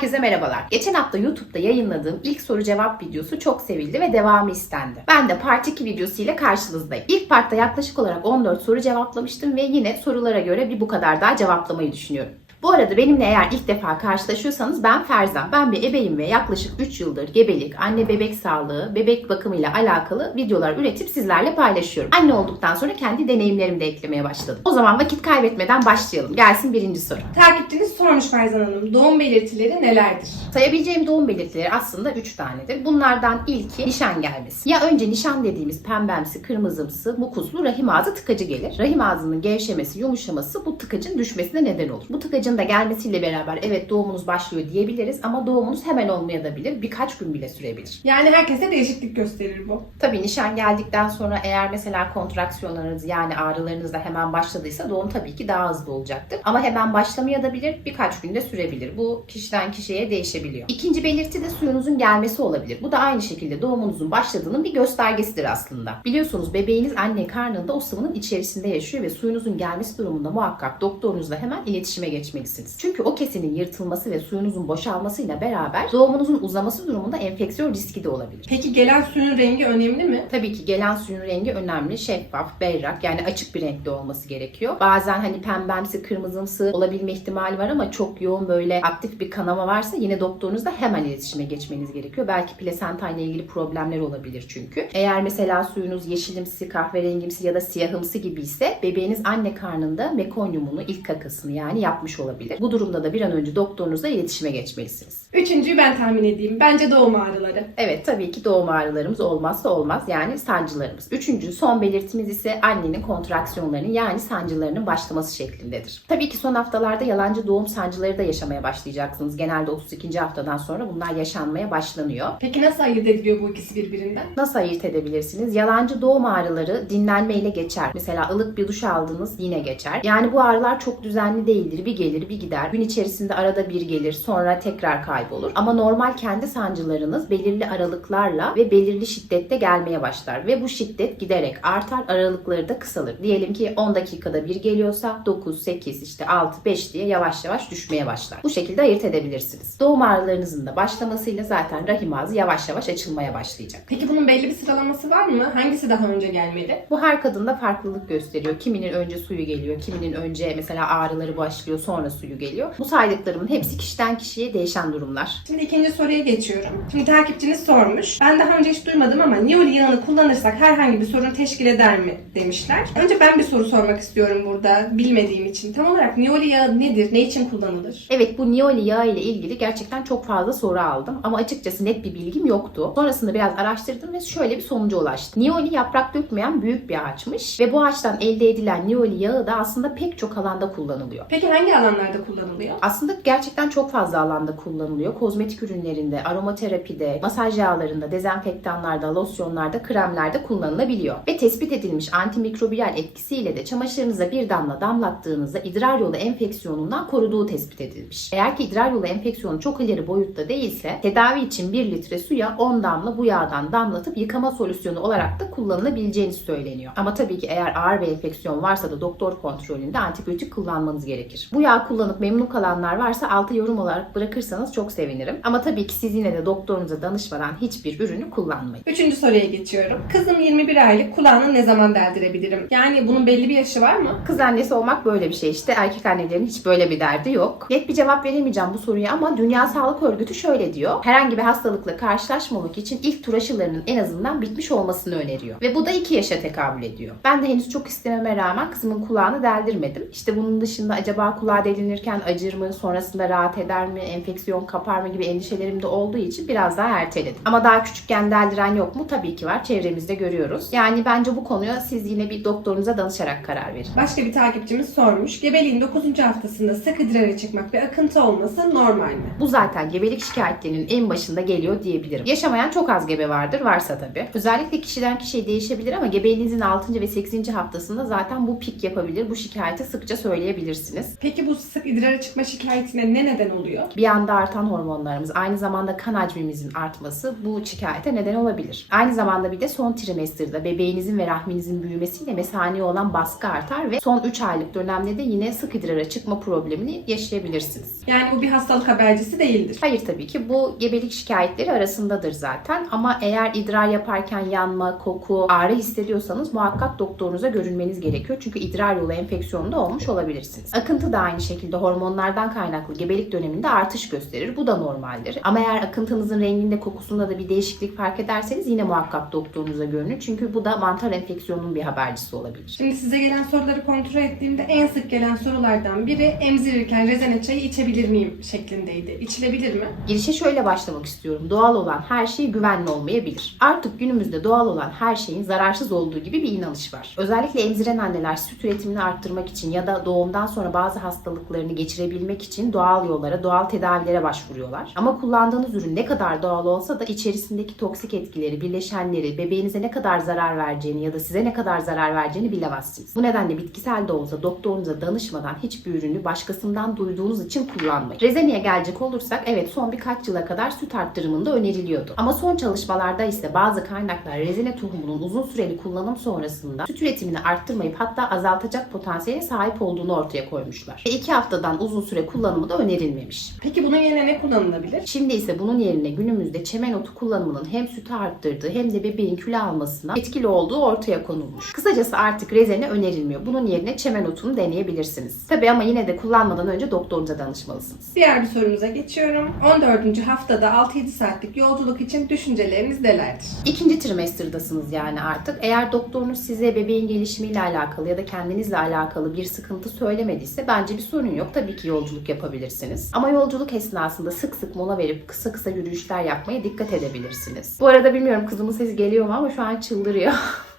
Herkese merhabalar. Geçen hafta YouTube'da yayınladığım ilk soru cevap videosu çok sevildi ve devamı istendi. Ben de part 2 videosu ile karşınızdayım. İlk partta yaklaşık olarak 14 soru cevaplamıştım ve yine sorulara göre bir bu kadar daha cevaplamayı düşünüyorum. Bu arada benimle eğer ilk defa karşılaşıyorsanız ben Ferzan. Ben bir ebeyim ve yaklaşık 3 yıldır gebelik, anne bebek sağlığı, bebek bakımıyla alakalı videolar üretip sizlerle paylaşıyorum. Anne olduktan sonra kendi deneyimlerimi de eklemeye başladım. O zaman vakit kaybetmeden başlayalım. Gelsin birinci soru. Takipçiniz sormuş Ferzan Hanım. Doğum belirtileri nelerdir? Sayabileceğim doğum belirtileri aslında 3 tanedir. Bunlardan ilki nişan gelmesi. Ya önce nişan dediğimiz pembemsi, kırmızımsı, mukuzlu rahim ağzı tıkacı gelir. Rahim ağzının gevşemesi, yumuşaması bu tıkacın düşmesine neden olur. Bu tıkacın da gelmesiyle beraber evet doğumunuz başlıyor diyebiliriz ama doğumunuz hemen olmayabilir. Birkaç gün bile sürebilir. Yani herkese değişiklik gösterir bu. Tabii nişan geldikten sonra eğer mesela kontraksiyonlarınız yani ağrılarınız da hemen başladıysa doğum tabii ki daha hızlı olacaktır. Ama hemen başlamayabilir, birkaç günde sürebilir. Bu kişiden kişiye değişebiliyor. İkinci belirti de suyunuzun gelmesi olabilir. Bu da aynı şekilde doğumunuzun başladığının bir göstergesidir aslında. Biliyorsunuz bebeğiniz anne karnında o sıvının içerisinde yaşıyor ve suyunuzun gelmesi durumunda muhakkak doktorunuzla hemen iletişime geçmelisiniz. Çünkü o kesenin yırtılması ve suyunuzun boşalmasıyla beraber doğumunuzun uzaması durumunda enfeksiyon riski de olabilir. Peki gelen suyun rengi önemli mi? Tabii ki gelen suyun rengi önemli. Şeffaf, berrak yani açık bir renkte olması gerekiyor. Bazen hani pembemsi, kırmızımsı olabilme ihtimali var ama çok yoğun böyle aktif bir kanama varsa yine doktorunuzla hemen iletişime geçmeniz gerekiyor. Belki plasenta ile ilgili problemler olabilir çünkü. Eğer mesela suyunuz yeşilimsi, kahverengimsi ya da siyahımsı gibi ise bebeğiniz anne karnında mekonyumunu, ilk kakasını yani yapmış olabilir. Bu durumda da bir an önce doktorunuzla iletişime geçmelisiniz. Üçüncüyü ben tahmin edeyim. Bence doğum ağrıları. Evet tabii ki doğum ağrılarımız olmazsa olmaz yani sancılarımız. Üçüncü son belirtimiz ise annenin kontraksiyonlarının yani sancılarının başlaması şeklindedir. Tabii ki son haftalarda yalancı doğum sancıları da yaşamaya başlayacaksınız. Genelde 32. haftadan sonra bunlar yaşanmaya başlanıyor. Peki nasıl ayırt ediliyor bu ikisi birbirinden? Nasıl ayırt edebilirsiniz? Yalancı doğum ağrıları dinlenmeyle geçer. Mesela ılık bir duş aldınız yine geçer. Yani bu ağrılar çok düzenli değildir. Bir gelir bir gider. Gün içerisinde arada bir gelir sonra tekrar kaybolur. Ama normal kendi sancılarınız belirli aralıklarla ve belirli şiddette gelmeye başlar. Ve bu şiddet giderek artar aralıkları da kısalır. Diyelim ki 10 dakikada bir geliyorsa 9, 8, işte 6, 5 diye yavaş yavaş düşmeye başlar. Bu şekilde ayırt edebilirsiniz. Doğum ağrılarınızın da başlamasıyla zaten rahim ağzı yavaş yavaş açılmaya başlayacak. Peki bunun belli bir sıralaması var mı? Hangisi daha önce gelmeli? Bu her kadında farklılık gösteriyor. Kiminin önce suyu geliyor, kiminin önce mesela ağrıları başlıyor, sonra suyu geliyor. Bu saydıklarımın hepsi kişiden kişiye değişen durumlar. Şimdi ikinci soruya geçiyorum. Şimdi takipçiniz sormuş. Ben daha önce hiç duymadım ama niyoli yağını kullanırsak herhangi bir sorun teşkil eder mi demişler. Önce ben bir soru sormak istiyorum burada bilmediğim için. Tam olarak niyoli yağı nedir? Ne için kullanılır? Evet bu niyoli yağı ile ilgili gerçekten çok fazla soru aldım ama açıkçası net bir bilgim yoktu. Sonrasında biraz araştırdım ve şöyle bir sonuca ulaştım. Niyoli yaprak dökmeyen büyük bir ağaçmış ve bu ağaçtan elde edilen niyoli yağı da aslında pek çok alanda kullanılıyor. Peki hangi alanlarda kullanılıyor? Aslında gerçekten çok fazla alanda kullanılıyor. Kozmetik ürünlerinde, aromaterapide, masaj yağlarında, dezenfektanlarda, losyonlarda, kremlerde kullanılabiliyor. Ve tespit edilmiş antimikrobiyal etkisiyle de çamaşırınıza bir damla damlattığınızda idrar yolu enfeksiyonundan koruduğu tespit edilmiş. Eğer ki idrar yolu enfeksiyonu çok ileri boyutta değilse tedavi için 1 litre suya 10 damla bu yağdan damlatıp yıkama solüsyonu olarak da kullanılabileceğini söyleniyor. Ama tabii ki eğer ağır bir enfeksiyon varsa da doktor kontrolünde antibiyotik kullanmanız gerekir. Bu yağ kullanıp memnun kalanlar varsa altı yorum olarak bırakırsanız çok sevinirim. Ama tabii ki siz yine de doktorunuza danışmadan hiçbir ürünü kullanmayın. Üçüncü soruya geçiyorum. Kızım 21 aylık kulağını ne zaman deldirebilirim? Yani bunun belli bir yaşı var mı? Kız annesi olmak böyle bir şey işte. Erkek annelerin hiç böyle bir derdi yok. Net bir cevap veremeyeceğim bu soruya ama Dünya Sağlık Örgütü şöyle diyor. Herhangi bir hastalıkla karşılaşmamak için ilk tur aşılarının en azından bitmiş olmasını öneriyor. Ve bu da 2 yaşa tekabül ediyor. Ben de henüz çok istememe rağmen kızımın kulağını deldirmedim. İşte bunun dışında acaba delinirken acır mı, sonrasında rahat eder mi, enfeksiyon kapar mı gibi endişelerim de olduğu için biraz daha erteledim. Ama daha küçükken deldiren yok mu? Tabii ki var. Çevremizde görüyoruz. Yani bence bu konuya siz yine bir doktorunuza danışarak karar verin. Başka bir takipçimiz sormuş. Gebeliğin 9. haftasında sık idrara çıkmak ve akıntı olması normal mi? Bu zaten gebelik şikayetlerinin en başında geliyor diyebilirim. Yaşamayan çok az gebe vardır, varsa tabii. Özellikle kişiden kişiye değişebilir ama gebeliğinizin 6. ve 8. haftasında zaten bu pik yapabilir. Bu şikayeti sıkça söyleyebilirsiniz. Peki bu sık idrara çıkma şikayetine ne neden oluyor? Bir anda artan hormonlarımız, aynı zamanda kan hacmimizin artması bu şikayete neden olabilir. Aynı zamanda bir de son trimesterda bebeğinizin ve rahminizin büyümesiyle mesaneye olan baskı artar ve son 3 aylık dönemde de yine sık idrara çıkma problemini yaşayabilirsiniz. Yani bu bir hastalık habercisi değildir. Hayır tabii ki bu gebelik şikayetleri arasındadır zaten ama eğer idrar yaparken yanma, koku, ağrı hissediyorsanız muhakkak doktorunuza görünmeniz gerekiyor. Çünkü idrar yolu enfeksiyonu da olmuş olabilirsiniz. Akıntı da aynı şekilde hormonlardan kaynaklı gebelik döneminde artış gösterir. Bu da normaldir. Ama eğer akıntınızın renginde, kokusunda da bir değişiklik fark ederseniz yine muhakkak doktorunuza görünün. Çünkü bu da mantar enfeksiyonunun bir habercisi olabilir. Şimdi size gelen soruları kontrol ettiğimde en sık gelen sorulardan biri emzirirken rezene çayı içebilir miyim şeklindeydi. İçilebilir mi? Girişe şöyle başlamak istiyorum. Doğal olan her şey güvenli olmayabilir. Artık günümüzde doğal olan her şeyin zararsız olduğu gibi bir inanış var. Özellikle emziren anneler süt üretimini arttırmak için ya da doğumdan sonra bazı hastalıklarını geçirebilmek için doğal yollara, doğal tedavilere başvuruyorlar. Ama kullandığınız ürün ne kadar doğal olsa da içerisindeki toksik etkileri, birleşenleri, bebeğinize ne kadar zarar vereceğini ya da size ne kadar zarar vereceğini bilemezsiniz. Bu nedenle bitkisel de olsa doktorunuza danışmadan hiçbir ürünü başkasından duyduğunuz için kullanmayın. Rezeneye gelecek olursak evet son birkaç yıla kadar süt arttırımında öneriliyordu. Ama son çalışmalarda ise bazı kaynaklar rezene tohumunun uzun süreli kullanım sonrasında süt üretimini arttırmayıp hatta azaltacak potansiyele sahip olduğunu ortaya koymuşlar. Ve 2 haftadan uzun süre kullanımı da önerilmemiş. Peki bunun yerine ne kullanılabilir? Şimdi ise bunun yerine günümüzde çemen otu kullanımının hem sütü arttırdığı hem de bebeğin kilo almasına etkili olduğu ortaya konulmuş. Kısacası artık rezene önerilmiyor. Bunun yerine çemen otunu deneyebilirsiniz. Tabi ama yine de kullanmadan önce doktorunuza danışmalısınız. Diğer bir sorumuza geçiyorum. 14. haftada 6-7 saatlik yolculuk için düşünceleriniz nelerdir? İkinci trimesterdasınız yani artık. Eğer doktorunuz size bebeğin gelişimiyle alakalı ya da kendinizle alakalı bir sıkıntı söylemediyse bence bir sorun yok. Tabii ki yolculuk yapabilirsiniz. Ama yolculuk esnasında sık sık mola verip kısa kısa yürüyüşler yapmaya dikkat edebilirsiniz. Bu arada bilmiyorum kızımın sesi geliyor mu ama şu an çıldırıyor.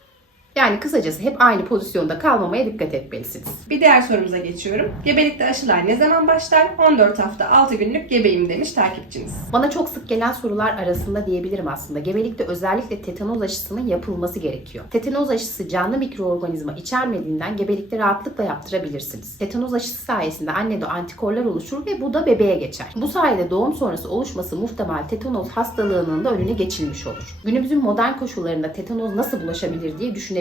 Yani kısacası hep aynı pozisyonda kalmamaya dikkat etmelisiniz. Bir diğer sorumuza geçiyorum. Gebelikte aşılar ne zaman başlar? 14 hafta 6 günlük gebeyim demiş takipçiniz. Bana çok sık gelen sorular arasında diyebilirim aslında. Gebelikte özellikle tetanoz aşısının yapılması gerekiyor. Tetanoz aşısı canlı mikroorganizma içermediğinden gebelikte rahatlıkla yaptırabilirsiniz. Tetanoz aşısı sayesinde annede antikorlar oluşur ve bu da bebeğe geçer. Bu sayede doğum sonrası oluşması muhtemel tetanoz hastalığının da önüne geçilmiş olur. Günümüzün modern koşullarında tetanoz nasıl bulaşabilir diye düşünebilirsiniz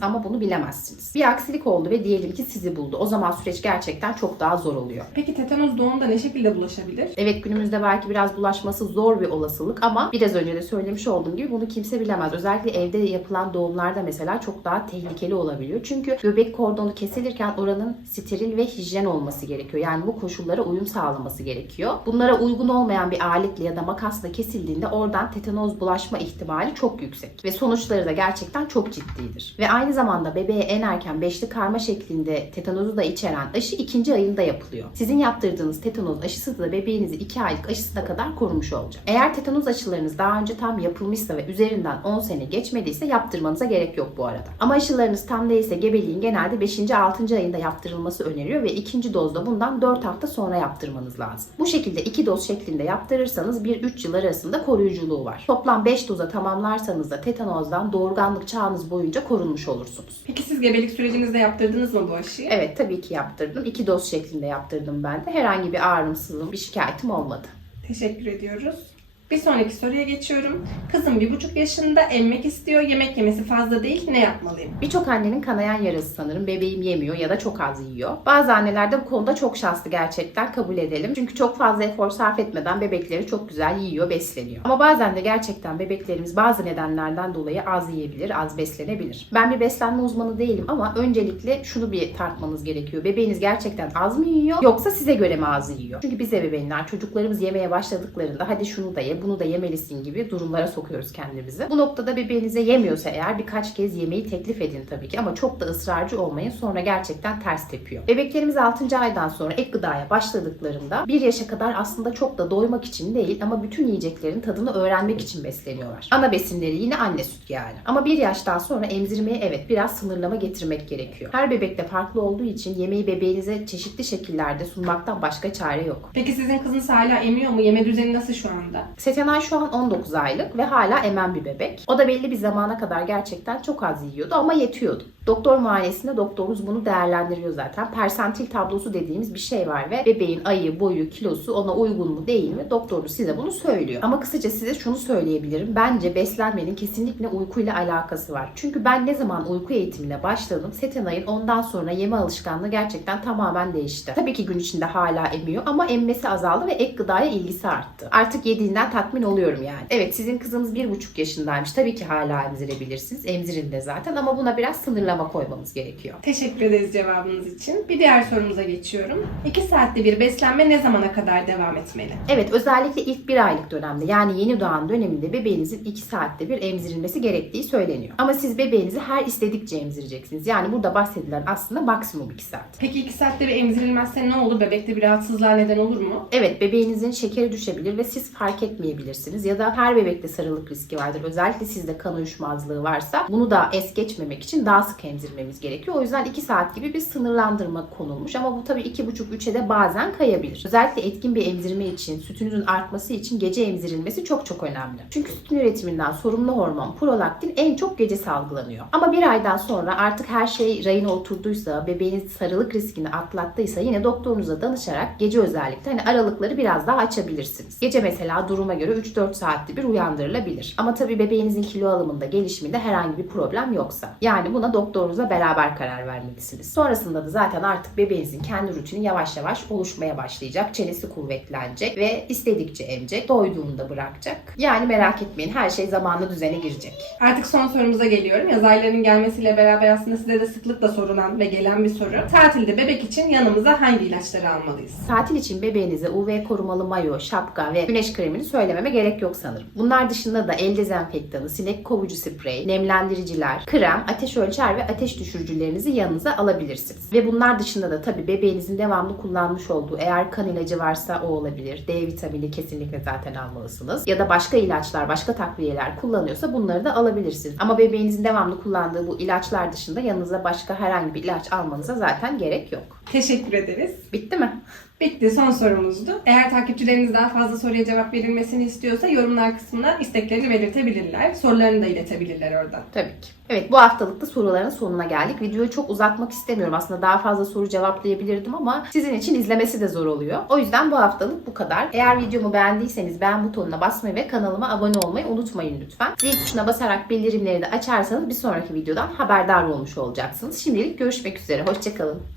ama bunu bilemezsiniz. Bir aksilik oldu ve diyelim ki sizi buldu. O zaman süreç gerçekten çok daha zor oluyor. Peki tetanoz doğumda ne şekilde bulaşabilir? Evet günümüzde belki biraz bulaşması zor bir olasılık ama biraz önce de söylemiş olduğum gibi bunu kimse bilemez. Özellikle evde yapılan doğumlarda mesela çok daha tehlikeli olabiliyor. Çünkü göbek kordonu kesilirken oranın steril ve hijyen olması gerekiyor. Yani bu koşullara uyum sağlaması gerekiyor. Bunlara uygun olmayan bir aletle ya da makasla kesildiğinde oradan tetanoz bulaşma ihtimali çok yüksek. Ve sonuçları da gerçekten çok ciddidir. Ve aynı zamanda bebeğe en erken beşli karma şeklinde tetanozu da içeren aşı ikinci ayında yapılıyor. Sizin yaptırdığınız tetanoz aşısı da bebeğinizi 2 aylık aşısına kadar korumuş olacak. Eğer tetanoz aşılarınız daha önce tam yapılmışsa ve üzerinden 10 sene geçmediyse yaptırmanıza gerek yok bu arada. Ama aşılarınız tam değilse gebeliğin genelde 5. 6. ayında yaptırılması öneriyor ve ikinci dozda bundan 4 hafta sonra yaptırmanız lazım. Bu şekilde 2 doz şeklinde yaptırırsanız 1-3 yıl arasında koruyuculuğu var. Toplam 5 doza tamamlarsanız da tetanozdan doğurganlık çağınız boyunca korunmuş olursunuz. Peki siz gebelik sürecinizde yaptırdınız mı bu aşıyı? Evet tabii ki yaptırdım. 2 doz şeklinde yaptırdım ben de. Herhangi bir ağrım, sızım, bir şikayetim olmadı. Teşekkür ediyoruz. Bir sonraki soruya geçiyorum. Kızım bir buçuk yaşında emmek istiyor. Yemek yemesi fazla değil. Ne yapmalıyım? Birçok annenin kanayan yarası sanırım. Bebeğim yemiyor ya da çok az yiyor. Bazı anneler de bu konuda çok şanslı gerçekten kabul edelim. Çünkü çok fazla efor sarf etmeden bebekleri çok güzel yiyor, besleniyor. Ama bazen de gerçekten bebeklerimiz bazı nedenlerden dolayı az yiyebilir, az beslenebilir. Ben bir beslenme uzmanı değilim ama öncelikle şunu bir tartmanız gerekiyor. Bebeğiniz gerçekten az mı yiyor yoksa size göre mi az yiyor? Çünkü biz ebeveynler çocuklarımız yemeye başladıklarında hadi şunu da ye, bunu da yemelisin gibi durumlara sokuyoruz kendimizi. Bu noktada bebeğinize yemiyorsa eğer birkaç kez yemeği teklif edin tabii ki ama çok da ısrarcı olmayın sonra gerçekten ters tepiyor. Bebeklerimiz 6. aydan sonra ek gıdaya başladıklarında 1 yaşa kadar aslında çok da doymak için değil ama bütün yiyeceklerin tadını öğrenmek için besleniyorlar. Ana besinleri yine anne süt yani. Ama 1 yaştan sonra emzirmeye evet biraz sınırlama getirmek gerekiyor. Her bebekte farklı olduğu için yemeği bebeğinize çeşitli şekillerde sunmaktan başka çare yok. Peki sizin kızınız hala emiyor mu? Yeme düzeni nasıl şu anda? Setenay şu an 19 aylık ve hala emen bir bebek. O da belli bir zamana kadar gerçekten çok az yiyordu ama yetiyordu. Doktor muayenesinde doktorumuz bunu değerlendiriyor zaten. Persentil tablosu dediğimiz bir şey var ve bebeğin ayı, boyu, kilosu ona uygun mu değil mi doktorunuz size bunu söylüyor. Ama kısaca size şunu söyleyebilirim. Bence beslenmenin kesinlikle uykuyla alakası var. Çünkü ben ne zaman uyku eğitimine başladım Setenay'ın ondan sonra yeme alışkanlığı gerçekten tamamen değişti. Tabii ki gün içinde hala emiyor ama emmesi azaldı ve ek gıdaya ilgisi arttı. Artık yediğinden tatmin oluyorum yani. Evet sizin kızınız bir buçuk yaşındaymış. Tabii ki hala emzirebilirsiniz. Emzirin de zaten ama buna biraz sınırlama koymamız gerekiyor. Teşekkür ederiz cevabınız için. Bir diğer sorumuza geçiyorum. 2 saatte bir beslenme ne zamana kadar devam etmeli? Evet özellikle ilk bir aylık dönemde yani yeni doğan döneminde bebeğinizin 2 saatte bir emzirilmesi gerektiği söyleniyor. Ama siz bebeğinizi her istedikçe emzireceksiniz. Yani burada bahsedilen aslında maksimum 2 saat. Peki 2 saatte bir emzirilmezse ne olur? Bebekte bir rahatsızlığa neden olur mu? Evet bebeğinizin şekeri düşebilir ve siz fark etmeyebilirsiniz. Ya da her bebekte sarılık riski vardır. Özellikle sizde kan uyuşmazlığı varsa bunu da es geçmemek için daha sık emzirmemiz gerekiyor. O yüzden 2 saat gibi bir sınırlandırma konulmuş. Ama bu tabii 2,5-3'e de bazen kayabilir. Özellikle etkin bir emzirme için, sütünüzün artması için gece emzirilmesi çok çok önemli. Çünkü sütün üretiminden sorumlu hormon prolaktin en çok gece salgılanıyor. Ama bir aydan sonra artık her şey rayına oturduysa, bebeğiniz sarılık riskini atlattıysa yine doktorunuza danışarak gece özellikle hani aralıkları biraz daha açabilirsiniz. Gece mesela duruma göre 3-4 saatte bir uyandırılabilir. Ama tabii bebeğinizin kilo alımında, gelişiminde herhangi bir problem yoksa. Yani buna doktorunuzla beraber karar vermelisiniz. Sonrasında da zaten artık bebeğinizin kendi rutini yavaş yavaş oluşmaya başlayacak. Çenesi kuvvetlenecek ve istedikçe emecek, doyduğunda bırakacak. Yani merak etmeyin her şey zamanla düzene girecek. Artık son sorumuza geliyorum. Yaz aylarının gelmesiyle beraber aslında size de sıklıkla sorulan ve gelen bir soru. Tatilde bebek için yanımıza hangi ilaçları almalıyız? Tatil için bebeğinize UV korumalı mayo, şapka ve güneş kremini söylememe gerek yok sanırım. Bunlar dışında da el dezenfektanı, sinek kovucu sprey, nemlendiriciler, krem, ateş ölçer ve ateş düşürücülerinizi yanınıza alabilirsiniz. Ve bunlar dışında da tabii bebeğinizin devamlı kullanmış olduğu eğer kan ilacı varsa o olabilir. D vitamini kesinlikle zaten almalısınız. Ya da başka ilaçlar, başka takviyeler kullanıyorsa bunları da alabilirsiniz. Ama bebeğinizin devamlı kullandığı bu ilaçlar dışında yanınıza başka herhangi bir ilaç almanıza zaten gerek yok. Teşekkür ederiz. Bitti mi? Bitti son sorumuzdu. Eğer takipçileriniz daha fazla soruya cevap verilmesini istiyorsa yorumlar kısmına isteklerini belirtebilirler. Sorularını da iletebilirler oradan. Tabii ki. Evet bu haftalık da soruların sonuna geldik. Videoyu çok uzatmak istemiyorum. Aslında daha fazla soru cevaplayabilirdim ama sizin için izlemesi de zor oluyor. O yüzden bu haftalık bu kadar. Eğer videomu beğendiyseniz beğen butonuna basmayı ve kanalıma abone olmayı unutmayın lütfen. Zil tuşuna basarak bildirimleri de açarsanız bir sonraki videodan haberdar olmuş olacaksınız. Şimdilik görüşmek üzere. Hoşçakalın.